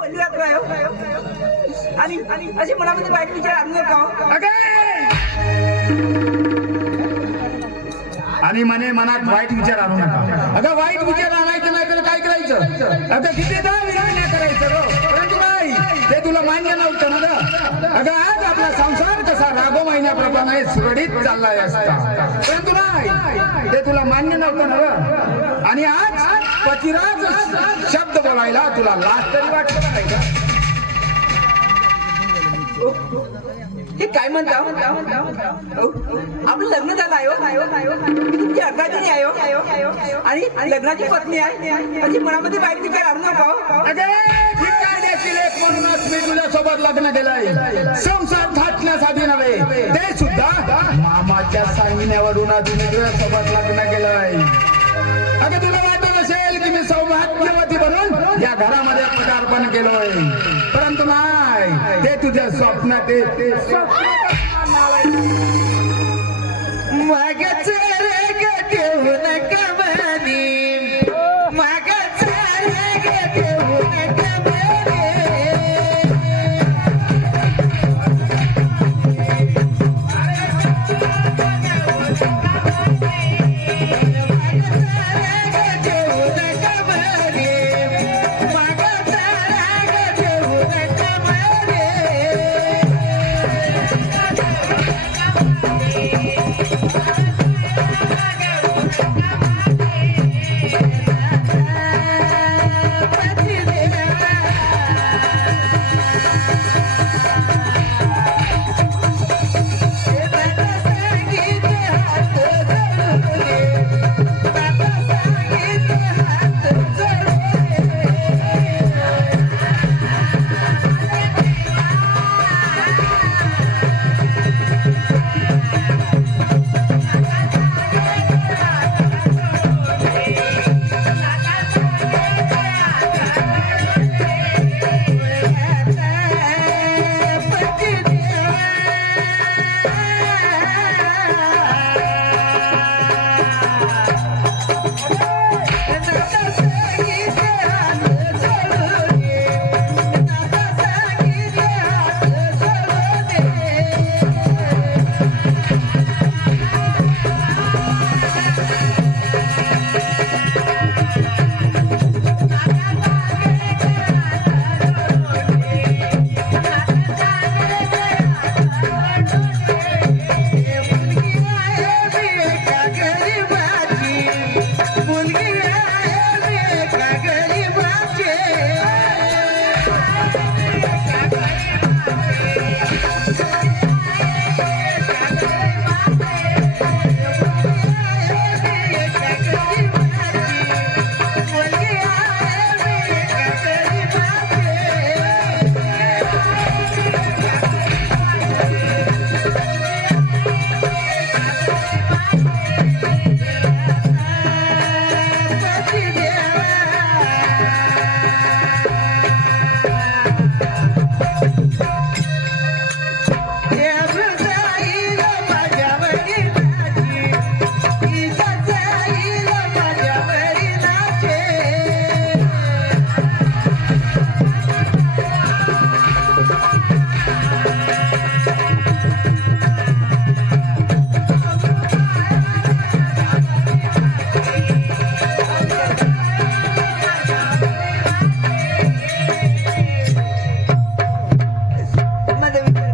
आणि अशी मनामध्ये वाईट विचार आणू नका आणि म्हणे मनात वाईट विचार आणू नका. अगं वाईट विचार आणायचं नाही तर काय करायचं? अगं कितीदा विनय करायचं रो, परंतु नाही ते तुला मान्य नव्हतं ना ग. अगं आज आपला संसार कसा रागो महिन्याप्रमाणे सुरळीत चाललाय असता, परंतु नाही ते तुला मान्य नव्हतं ना ग. आणि आज पतिराज शब्द बोलायला तुला लाज तरी वाटत नाही का? हे काय म्हणता? आपलं लग्न झालं आहे मी तुमची अर्धांगिनी आहे आणि लग्नाची पत्नी आहे. अशी मनामध्ये वाईट विचार आणू नका. म्हणूनच मी तुझ्या सोबत लग्न केलंय, संसार थाटण्यासाठी नव्हे, ते सुद्धा मामाच्या सांगण्यावरून मी तुझ्या सोबत लग्न केलंय. अगं तुला वाटत असेल की मी सौभाग्यवती बनून या घरामध्ये पदार्पण केलोय, परंतु नाही ते तुझ्या स्वप्नात मागच रे ठेवून कमानी मागच रे ठेवून कमानी